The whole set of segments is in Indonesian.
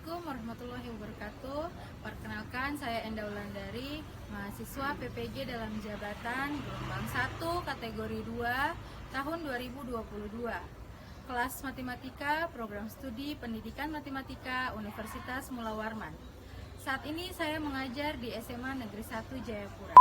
Assalamualaikum warahmatullahi wabarakatuh. Perkenalkan, saya Enda Wulandari, mahasiswa PPG dalam jabatan gelombang 1 kategori 2 tahun 2022. Kelas Matematika, Program Studi Pendidikan Matematika Universitas Mula Warman. Saat ini saya mengajar di SMA Negeri 1 Jayapura.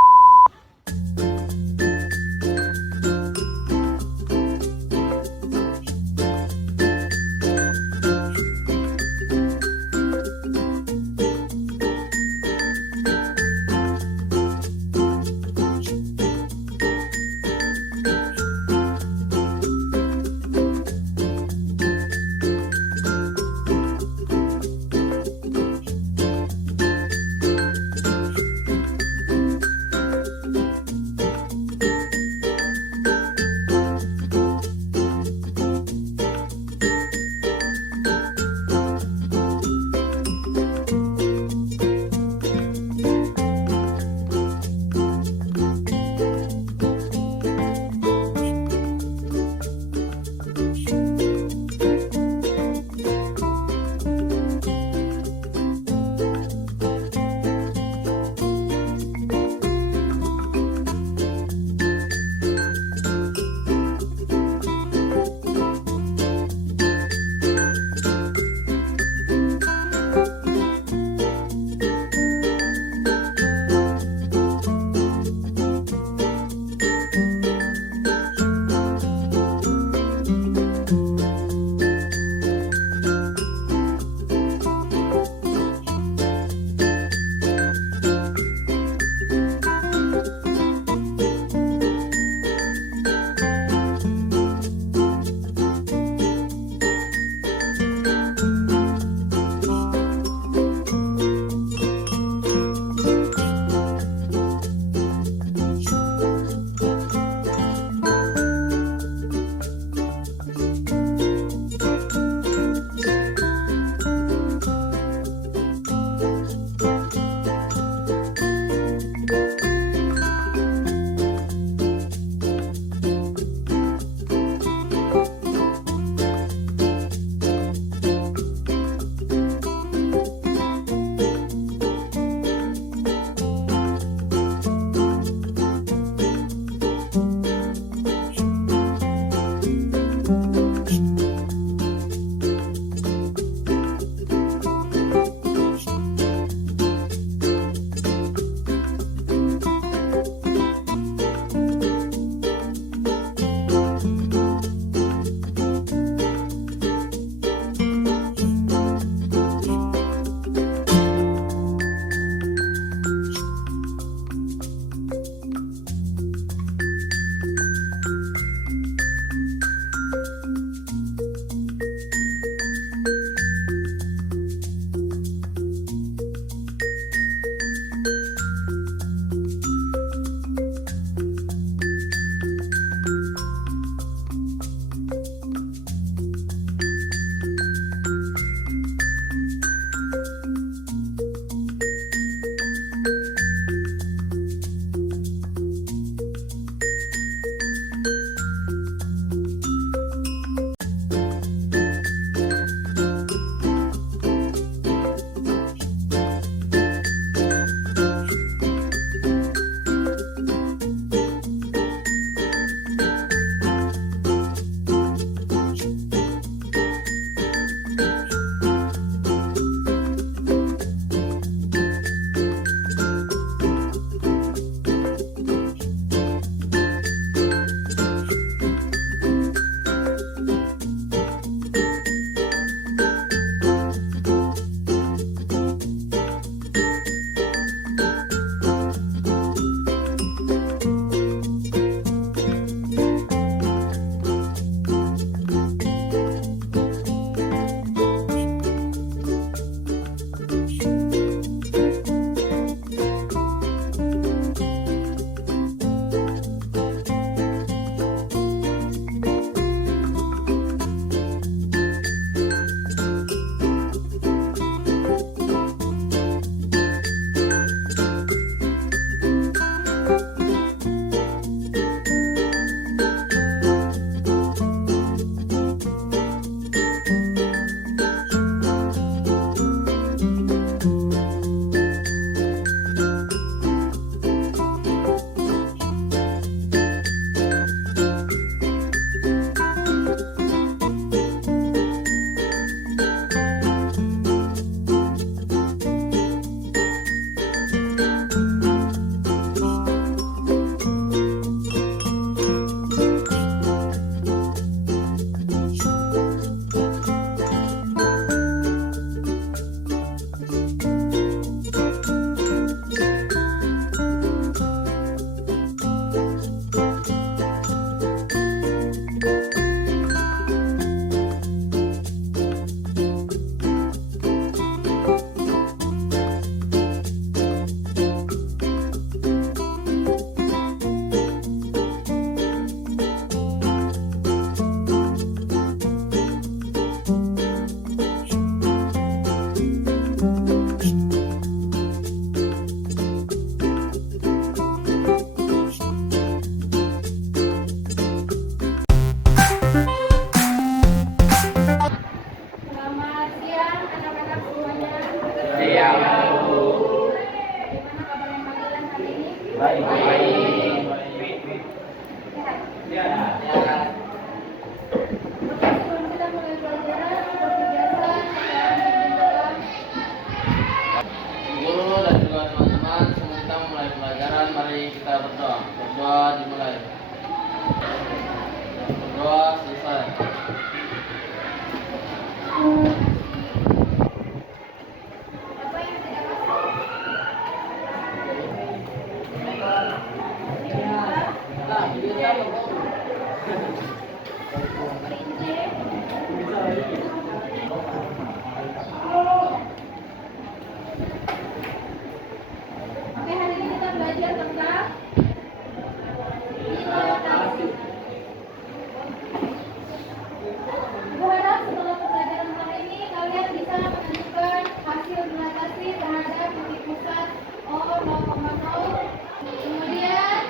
Kemudian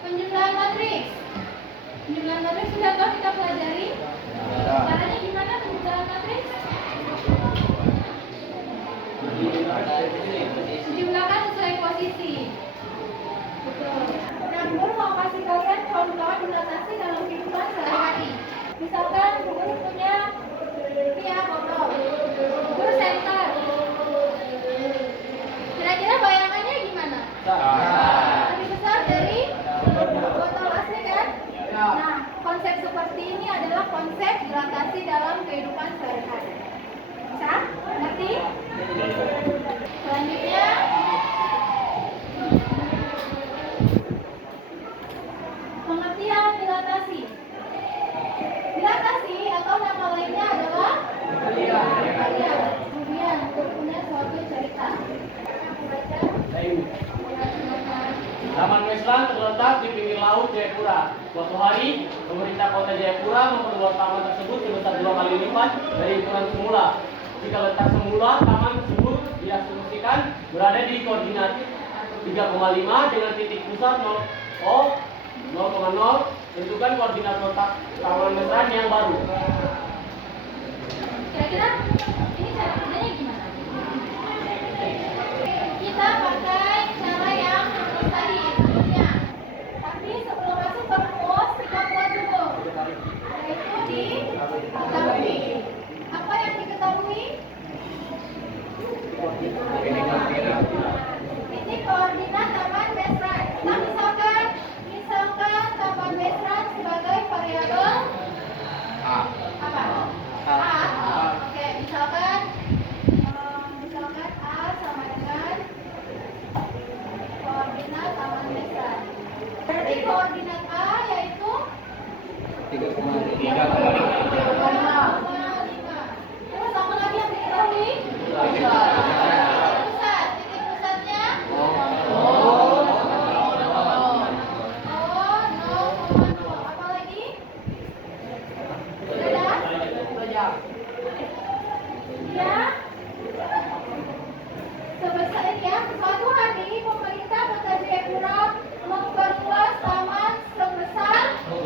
penjumlahan matriks. Penjumlahan matriks sudah tahu kita pelajari. Caranya gimana penjumlahan matriks? Jumlahkan sesuai posisi. Betul. Nah, guru mau kasih kalian contoh notasi dalam kehidupan sehari-hari. Misalkan guru punya botol, guru center. Kira-kira bayangannya gimana? Lebih besar dari botol asli kan? Nah, konsep seperti ini adalah konsep dilatasi dalam kehidupan sehari-hari. Bisa? Ngerti? Selanjutnya, pengertian dilatasi. Dilatasi atau nama lainnya adalah kemudian punya suatu cerita. Taman Mesran terletak di pinggir laut Jayapura. Suatu hari, pemerintah kota Jayapura memperluas taman tersebut sebesar 2 kali lipat dari ukuran semula. Jika letak semula, taman tersebut diasumsikan berada di koordinat 3,5 dengan titik pusat 0,0. Tentukan koordinat letak Taman Mesran yang baru. Kira-kira ini cara kerjanya gimana? Kita pakai cara yang seperti tadi sebelumnya. Tapi sebelum masuk ke rumus, kita buat dulu. Yaitu diketahui. Apa yang diketahui? Titik koordinat Taman Mesran. Nah, misalkan Taman Mesran sebagai variabel apa? Oke, misalkan A sama dengan koordinat Taman Mesran. Berarti koordinat A yaitu 3,5. Terus sama lagi yang diketahui? Titik pusatnya? Apa lagi? Sudah? Ya. Suatu hari pemerintah Kota Jayapura memperluas taman sebesar 2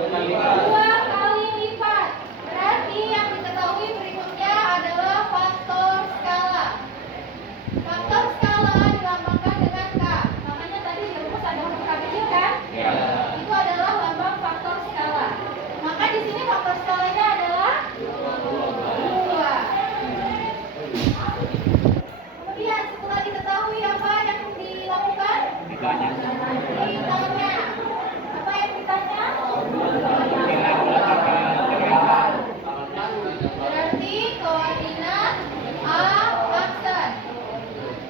kali lipat. Berarti yang diketahui berikutnya adalah faktor skala. Faktor skala dilambangkan dengan K. Makanya tadi di rumus ada huruf K kecil kan? Itu adalah lambang faktor skala. Maka di sini faktor skalanya adalah 2. Kemudian setelah diketahui apa yang dilakukan? Ditanya. Apa yang ditanya? Berarti koordinat A aksen.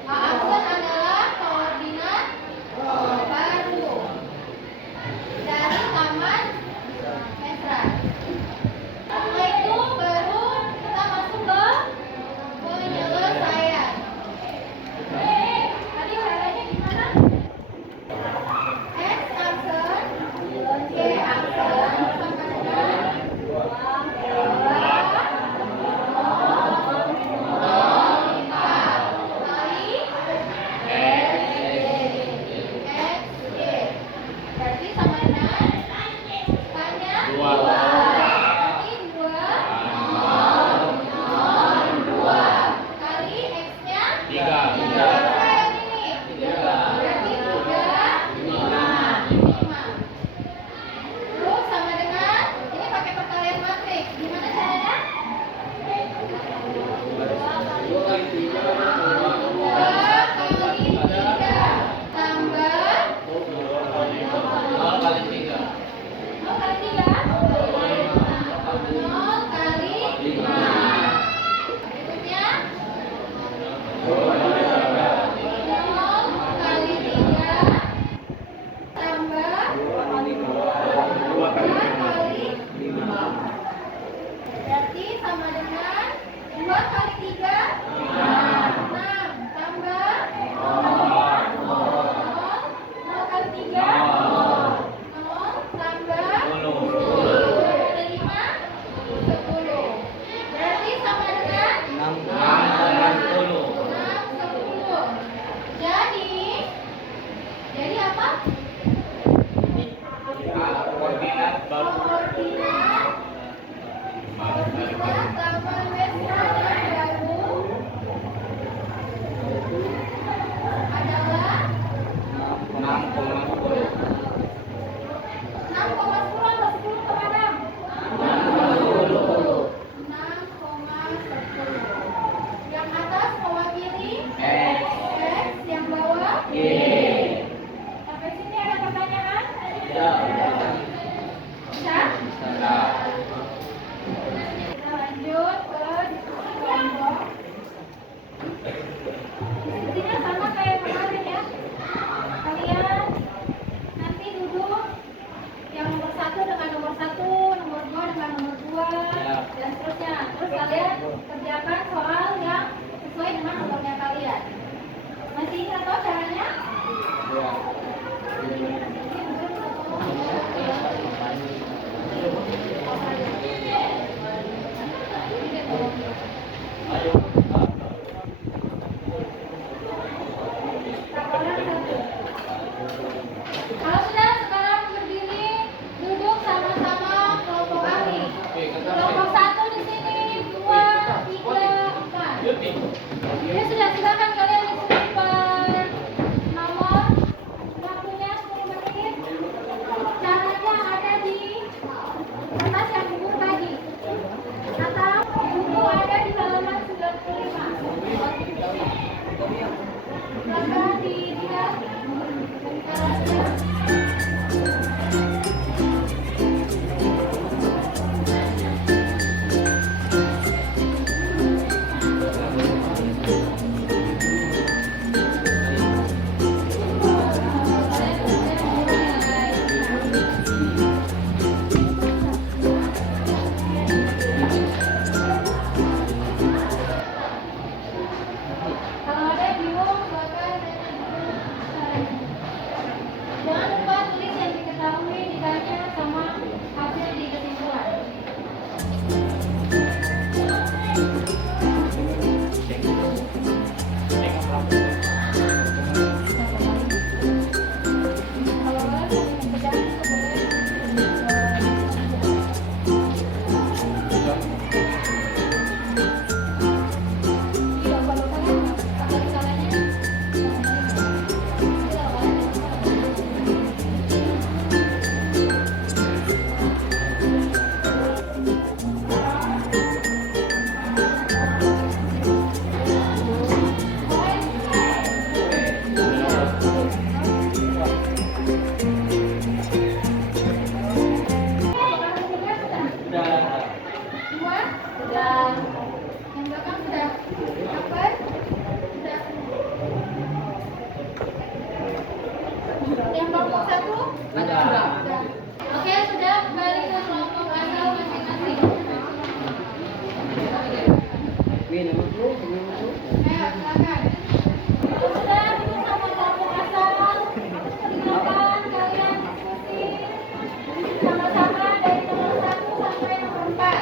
A aksen adalah koordinat baru dari Taman Mesran. Setelah itu baru kita masuk ke penyelesaian. Tadi caranya gimana? X aksen, Y aksen sama dengan 2 kali XY. Berarti sama dengan tanya 2. Berarti 2 kali X-nya 3. Yang ini berarti 5. Terus sama dengan ini pakai perkalian matriks. Gimana caranya? 2 kali 3 tambah 0 kali 3. 0 kali 5. Berikutnya 0 kali 3 tambah 2 kali 5. Berarti sama dengan 2 kali 3 6 tambah 0 kali 3 0 tambah 10. Ada 5 10. Berarti sama dengan 6 10. Jadi apa? Ya sudah, silakan kalian isi per nomor. Waktunya 10 menit. Caranya ada di kertas yang buku tadi. Atau buku ada di halaman 95. Silakan dilihat. Kalau ada yang bingung, silakan jangan lupa tulis yang diketahui ditanya sama hasil di kesimpulan. Kalau kalian mau pegang itu boleh. Kalau kalian pakai risalahnya, dua, sudah. Yang belakang sudah. Apa? Sudah. Yang kelompok satu? Sudah. Oke, sudah kembali ke kelompok asal masing-masing. Ayo, silakan. Sudah duduk sama kelompok asal. Silakan kalian diskusi sama-sama dari nomor 1 sampai nomor 4.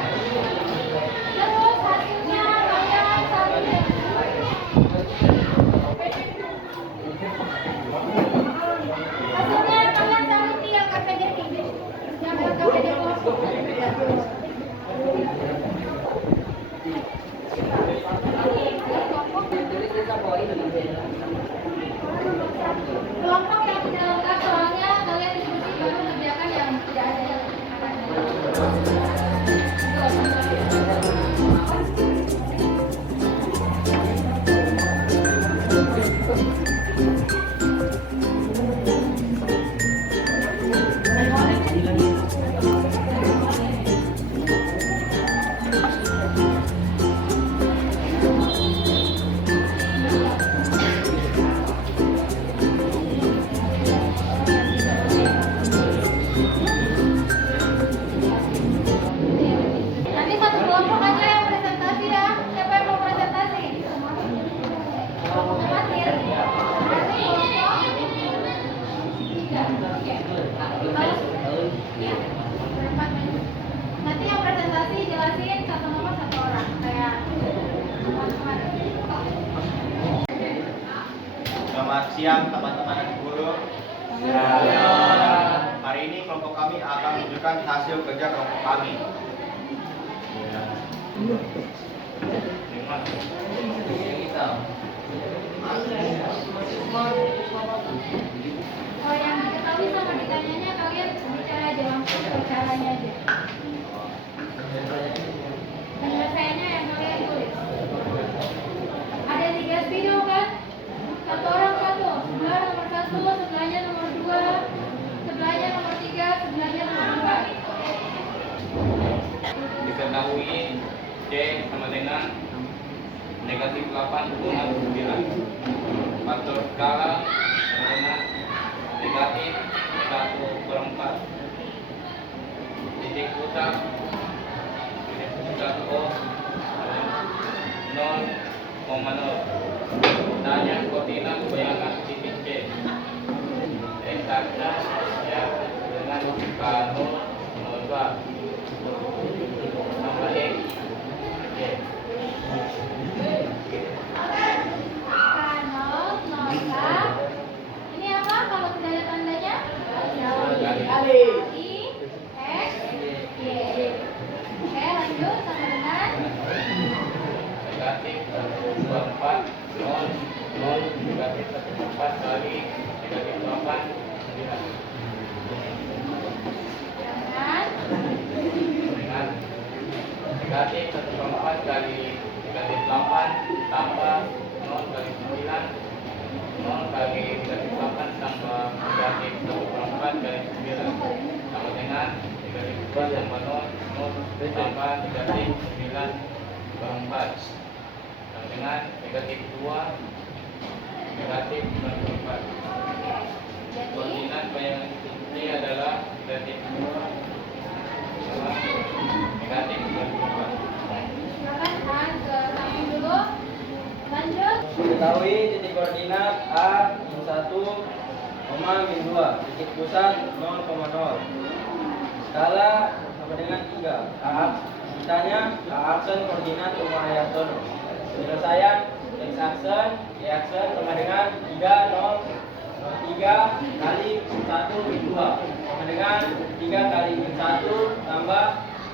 Terus hasilnya kalian saling. Hasilnya kalian saling di LKPD ini. Yang LKPD kelompok. Kelompok yang tidak lengkap soalnya kalian diskusi baru kerjakan yang tidak ada. Nanti satu kelompok aja yang presentasi ya. Siapa yang mau presentasi? Amatir. Berarti kelompok 3. Oke. Ya. Berempat. Nanti yang presentasi jelasin satu nomor satu orang. Kayak kemarin. Selamat siang teman-teman guru. Hari ini kelompok kami akan menunjukkan hasil kerja kelompok kami. Kalau yang diketahui sama ditanyanya kalian bicara aja langsung ke caranya aja. Penyelesaiannya yang kalian tulis. Ada 3 video kan? Satu orang satu. Sebelah nomor 1, sebelahnya nomor 2, sebelahnya nomor 3, sebelahnya nomor 4. Diketahui C sama dengan negatif 8 kurang 9. Faktor skala sama dengan negatif 1/4. Titik pusat O 0,0. Tanya koordinat goyangan titik C. Eksakta ya dengan K0 02 sama X Y. Ini apa kalau tidak ada tandanya? Kali. I, X, Y. Oke, lanjut sama dengan Negatif 2 negatif 2, negatif 94. Jadi Koordinat bayangan titik C adalah negatif 2, negatif 94. silakan kan ke samping dulu. Lanjut. Diketahui titik koordinat A min 1, min 2, titik pusat 0,0. Skala sama dengan 3. Ditanya A aksen koordinat rumah Ayatono. Penyelesaian X aksen, Y aksen sama dengan 3 kali 1 min 2 sama dengan 3 kali min 1 tambah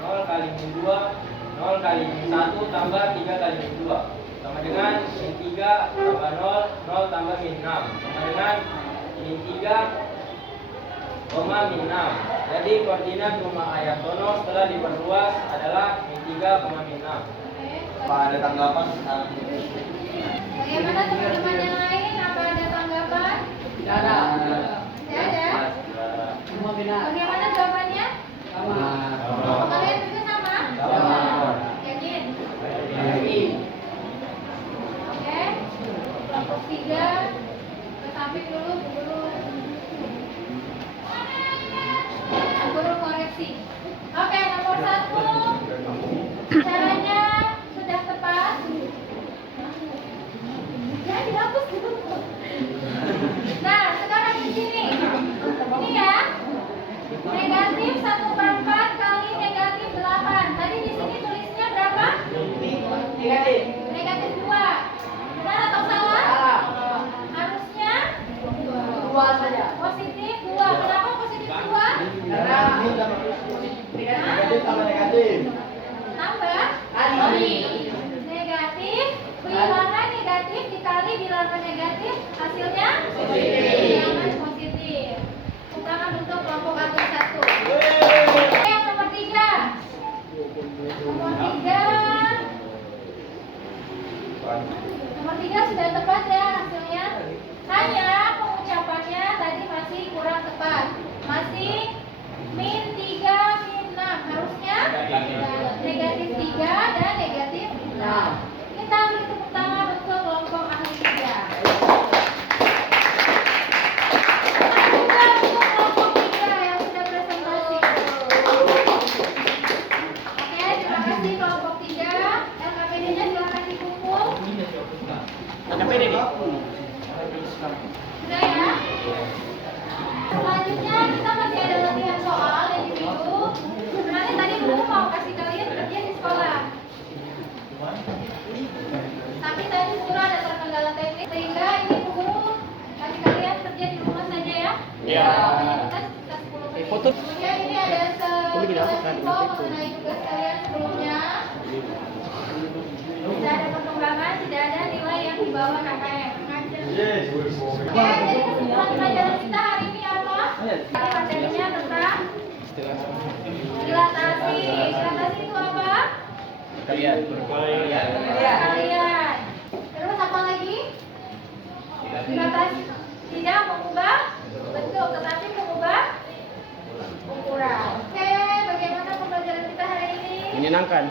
0 kali min 2, 0 kali min 1 tambah 3 kali min 2 sama dengan min 3 tambah 0, 0 tambah min 6 sama dengan min 3, min 6. Jadi koordinat rumah Ayatono setelah diperluas adalah min 3, min 6. Apa ada tanggapan tentang Bagaimana teman-teman yang lain? Apa ada tanggapan? Tidak ada. Tidak ada. Semua benar. Bagaimana jawabannya? Sama. Kalian juga sama? Sama. Yakin? Lagi. Oke. Kelompok 3 ke samping dulu, Bu Guru. Bu Guru koreksi. Oke, nomor 1. Caranya sudah tepat. Ya, dihapus dulu. Nah, sekarang di sini. Ini ya. Negatif 1/4 kali negatif 8. Tadi di sini tulisnya berapa? Negatif. Negatif 2. Benar atau salah? Salah. Harusnya 2 saja. positif 2. Kenapa positif 2? Karena negatif sama negatif. Tambah Kali. negatif. Bilangan negatif dikali bilangan negatif, hasilnya Positif. bilangan positif. Tepuk tangan untuk kelompok atur 1. Oke, yang nomor 3. Nomor 3. Nomor 3 sudah tepat ya hasilnya. Hanya pengucapannya tadi masih kurang tepat. Masih min 3, min 6. Harusnya negatif 3 dan negatif 6. Kita beri tepuk tangan untuk kelompok ahli 3. Juga untuk kelompok 3 yang sudah presentasi. Oke, terima kasih kelompok 3. LKPD-nya silakan dikumpul. KPD nih. Sudah ya? Selanjutnya kita masih ada latihan soal yang dulu. Sebenarnya tadi Guru mau kasih kalian kerja di sekolah. Tapi tadi Guru ada terkendala teknis sehingga ini Guru kasih kalian kerja di rumah saja ya. Iya. Jawabannya kita sekitar 10 menit. Kemudian ini ada sebuah info mengenai tugas kalian sebelumnya. Tidak ada perkembangan, tidak ada nilai yang dibawa KKM. Oke, jadi kesimpulan pelajaran kita hari ini apa? Jadi materinya tentang dilatasi. Dilatasi itu apa? Kalian. Kalian. Terus apa lagi? Dilatasi tidak mengubah bentuk, tetapi mengubah ukuran. Oke, bagaimana pembelajaran kita hari ini? Menyenangkan.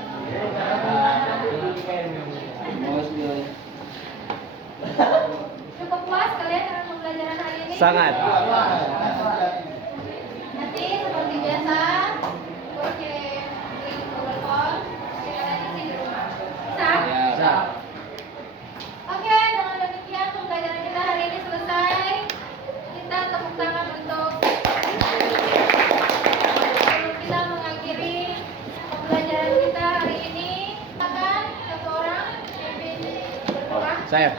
Cukup puas kalian dengan pembelajaran hari ini? Sangat. Nanti seperti biasa, oke, link Google Form, kalian isi di rumah. Bisa? Oke, dengan demikian pembelajaran kita hari ini selesai. Kita tepuk tangan untuk kita mengakhiri pembelajaran kita hari ini. Silakan satu orang yang berdoa. Saya.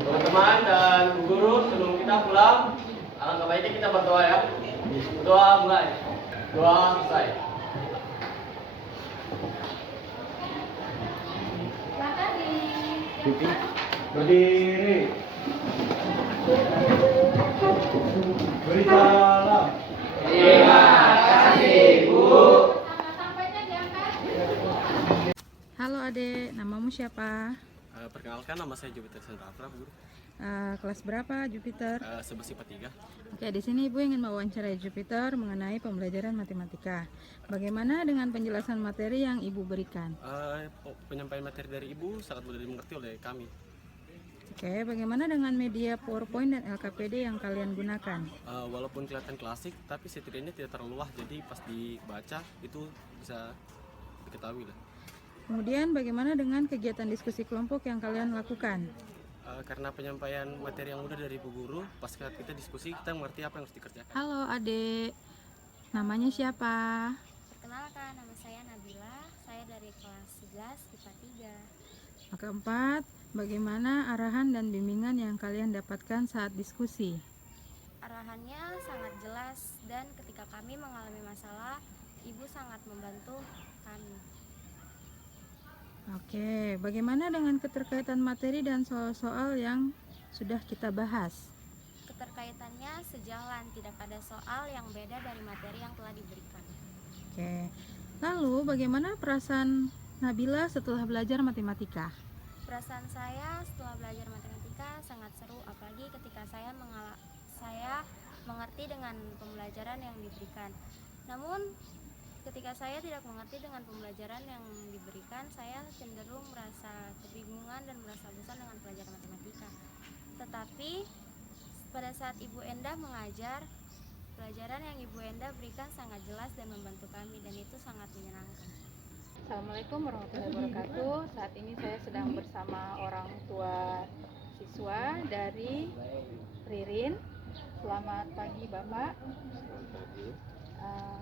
Teman-teman dan Bu Guru, sebelum kita pulang, alangkah baiknya kita berdoa ya. Doa mulai. Doa selesai. Silakan di berdiri. Beri salam. Terima kasih, Bu. sampainya diangkat. Halo Adek, namamu siapa? Perkenalkan, nama saya Jupiter Sendrapra, Guru. Kelas berapa Jupiter? 11 IPA 3. Oke, di sini Ibu ingin mewawancarai Jupiter mengenai pembelajaran matematika. Bagaimana dengan penjelasan materi yang Ibu berikan? Penyampaian materi dari Ibu sangat mudah dimengerti oleh kami. Oke, bagaimana dengan media PowerPoint dan LKPD yang kalian gunakan? Walaupun kelihatan klasik, tapi setidaknya tidak terlalu luas, jadi pas dibaca itu bisa diketahui lah. Kemudian bagaimana dengan kegiatan diskusi kelompok yang kalian lakukan? Karena penyampaian materi yang mudah dari Ibu Guru, pas kita diskusi kita mengerti apa yang harus dikerjakan. Halo adik, namanya siapa? Perkenalkan, nama saya Nabila, saya dari kelas 11 IPA 3. Keempat, bagaimana arahan dan bimbingan yang kalian dapatkan saat diskusi? Arahannya sangat jelas dan ketika kami mengalami masalah, ibu sangat membantu kami. Oke, bagaimana dengan keterkaitan materi dan soal-soal yang sudah kita bahas? Keterkaitannya sejalan, tidak ada soal yang beda dari materi yang telah diberikan. Oke, lalu bagaimana perasaan Nabila setelah belajar matematika? Perasaan saya setelah belajar matematika sangat seru, apalagi ketika saya mengerti dengan pembelajaran yang diberikan. Namun ketika saya tidak mengerti dengan pembelajaran yang diberikan, saya cenderung merasa kebingungan dan merasa bosan dengan pelajaran matematika. Tetapi pada saat Ibu Endah mengajar, pelajaran yang Ibu Endah berikan sangat jelas dan membantu kami, dan itu sangat menyenangkan. Assalamualaikum warahmatullahi wabarakatuh. Saat ini saya sedang bersama orang tua siswa dari Ririn. Selamat pagi Bapak. Selamat pagi.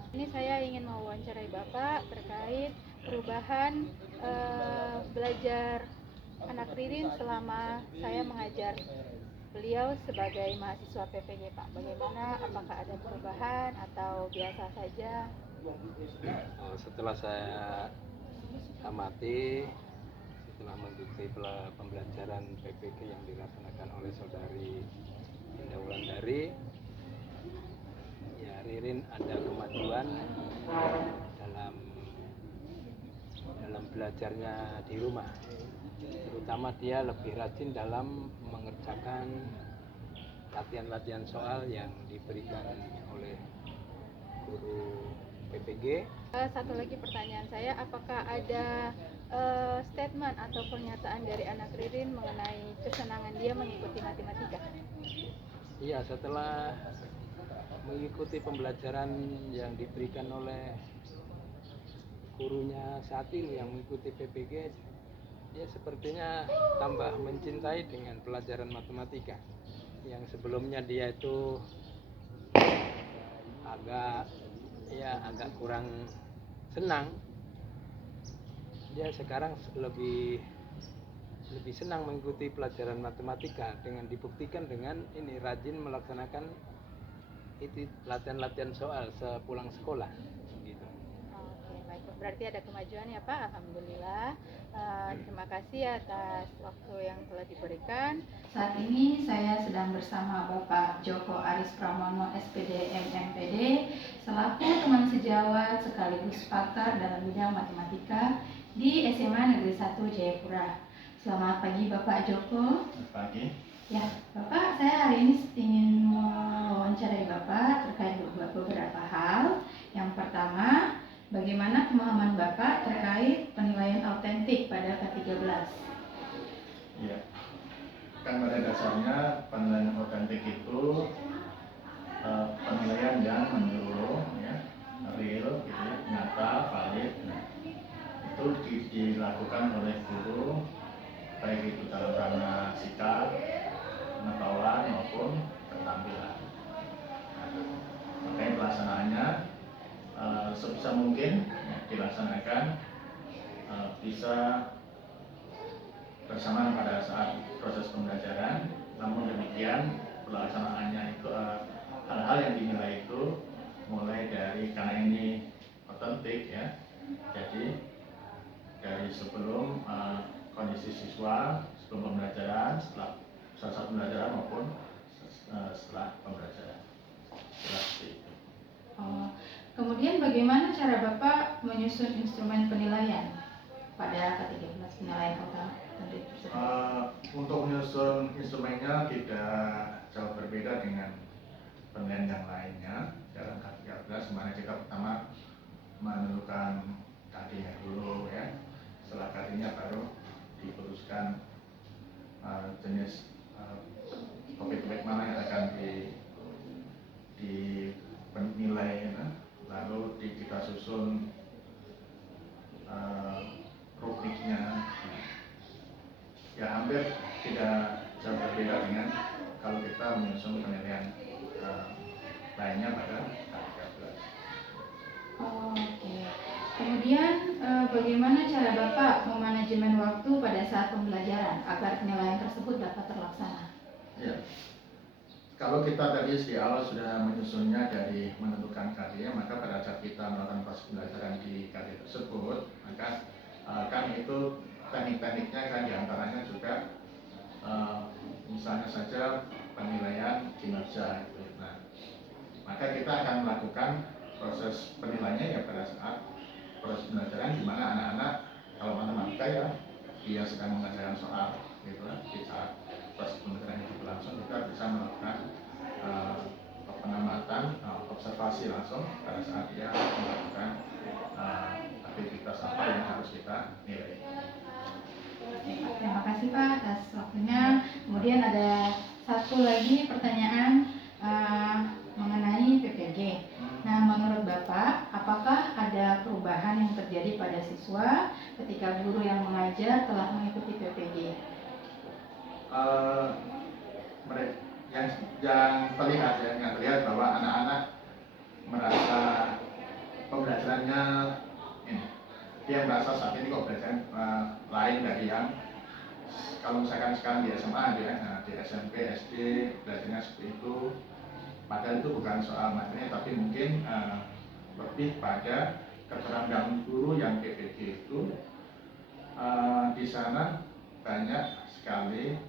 Ini saya ingin mewawancarai Bapak terkait perubahan belajar anak Ririn selama saya mengajar beliau sebagai mahasiswa PPG, Pak. Bagaimana? Apakah ada perubahan atau biasa saja? Setelah saya amati, setelah mengikuti pembelajaran PPG yang dilaksanakan oleh saudari Indah Wulandari, ya Ririn ada kemajuan dalam belajarnya di rumah, terutama dia lebih rajin dalam mengerjakan latihan-latihan soal yang diberikan oleh guru PPG. Satu lagi pertanyaan saya, apakah ada statement atau pernyataan dari anak Ririn mengenai kesenangan dia mengikuti matematika? Iya, setelah mengikuti pembelajaran yang diberikan oleh gurunya saat ini yang mengikuti PPG, dia sepertinya tambah mencintai dengan pelajaran matematika. Yang sebelumnya dia itu agak kurang senang, dia sekarang lebih senang mengikuti pelajaran matematika, dengan dibuktikan dengan ini rajin melaksanakan itu latihan-latihan soal sepulang sekolah gitu. Oke, baik. Berarti ada kemajuan ya Pak, alhamdulillah. Terima kasih atas waktu yang telah diberikan. Saat ini saya sedang bersama Bapak Joko Aris Pramono SPD MMPD selaku teman sejawat sekaligus pakar dalam bidang matematika di SMA Negeri 1 Jayapura. Selamat pagi Bapak Joko. Selamat pagi. Ya, Bapak, saya hari ini ingin mewawancarai Bapak terkait beberapa hal. Yang pertama, bagaimana pemahaman Bapak terkait penilaian autentik pada K13? Ya, kan pada dasarnya penilaian autentik itu penilaian yang menyeluruh, ya, real, gitu, nyata, valid. Nah, itu dilakukan oleh guru, baik itu dalam ranah sikap, pengetahuan maupun keterampilan. Nah, makanya pelaksanaannya sebisa mungkin dilaksanakan bisa bersamaan pada saat proses pembelajaran. Namun demikian pelaksanaannya itu hal-hal yang dinilai itu mulai dari, karena ini otentik ya, jadi dari sebelum kondisi siswa, sebelum pembelajaran, setelah selesai pembelajaran maupun setelah pembelajaran. Seperti itu. Kemudian bagaimana cara Bapak menyusun instrumen penilaian pada K13 penilaian autentik? modul tersebut? Untuk menyusun instrumennya tidak jauh berbeda dengan penilaian yang lainnya. Dalam K13 dimana kita pertama menentukan KD-nya dulu ya. Setelah KD-nya baru diputuskan jenis topik-topik mana yang akan dinilai ya. Lalu kita susun rubriknya. Ya hampir tidak jauh berbeda dengan kalau kita menyusun penilaian lainnya pada K13. Oke. Kemudian bagaimana cara Bapak memanajemen waktu pada saat pembelajaran agar penilaian tersebut dapat terlaksana? Ya. Kalau kita tadi di awal sudah menyusunnya dari menentukan KD, maka pada saat kita melakukan proses pembelajaran di KD tersebut, maka kan itu teknik-tekniknya kan diantaranya juga misalnya saja penilaian kinerja gitu. Nah, maka kita akan melakukan proses penilaiannya ya pada saat proses pembelajaran di mana anak-anak kalau matematika ya dia sedang mengerjakan soal gitu lah. Di saat proses pembelajaran itu berlangsung kita bisa melakukan pengamatan observasi langsung pada saat dia melakukan aktivitas apa yang harus kita nilai. Terima kasih Pak atas waktunya. Kemudian ada satu lagi pertanyaan mengenai PPG. Nah, menurut Bapak, apakah ada perubahan yang terjadi pada siswa ketika guru yang mengajar telah mengikuti PPG? Yang terlihat bahwa anak-anak merasa pembelajarannya ini, dia merasa saat ini kok pembelajaran lain dari yang kalau misalkan sekarang di SMA ya, di SMP, SD belajarnya seperti itu. Padahal itu bukan soal materi, tapi mungkin lebih pada keterampilan guru yang PPG itu di sana banyak sekali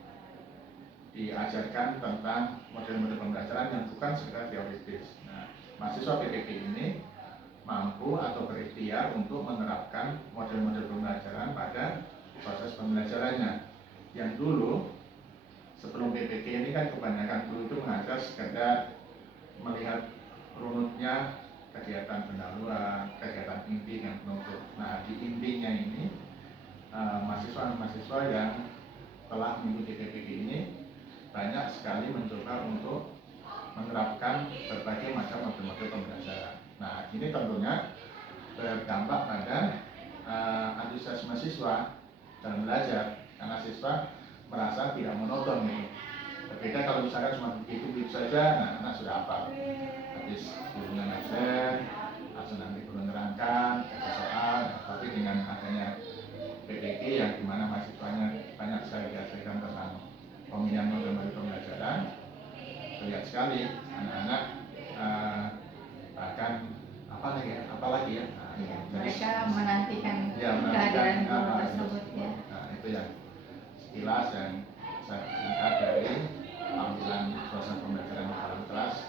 diajarkan tentang model-model pembelajaran yang bukan sekedar teoritis. Nah, mahasiswa PPG ini mampu atau berikhtiar untuk menerapkan model-model pembelajaran pada proses pembelajarannya. Yang dulu sebelum PPG ini kan kebanyakan guru itu mengajar sekedar melihat runutnya kegiatan pendahuluan, kegiatan inti yang penutup. Nah, di intinya ini mahasiswa-mahasiswa yang telah mengikuti PPG ini banyak sekali mencoba untuk menerapkan berbagai macam model-model pembelajaran. Nah, ini tentunya berdampak pada antusiasme siswa dalam belajar, karena siswa merasa tidak monoton gitu. Berbeda kalau misalkan cuma begitu saja, nah anak sudah hafal. Habis gurunya ngajar, langsung nanti guru menerangkan, ada soal, tapi dengan adanya PPG yang dimana mahasiswanya banyak sekali diajarkan tentang pemilihan model-model pembelajaran, terlihat sekali anak-anak bahkan apalagi ya. Mereka menantikan ya, kehadiran guru tersebut ya. Nah, itu yang sekilas yang saya lihat dari tampilan proses pembelajaran dalam kelas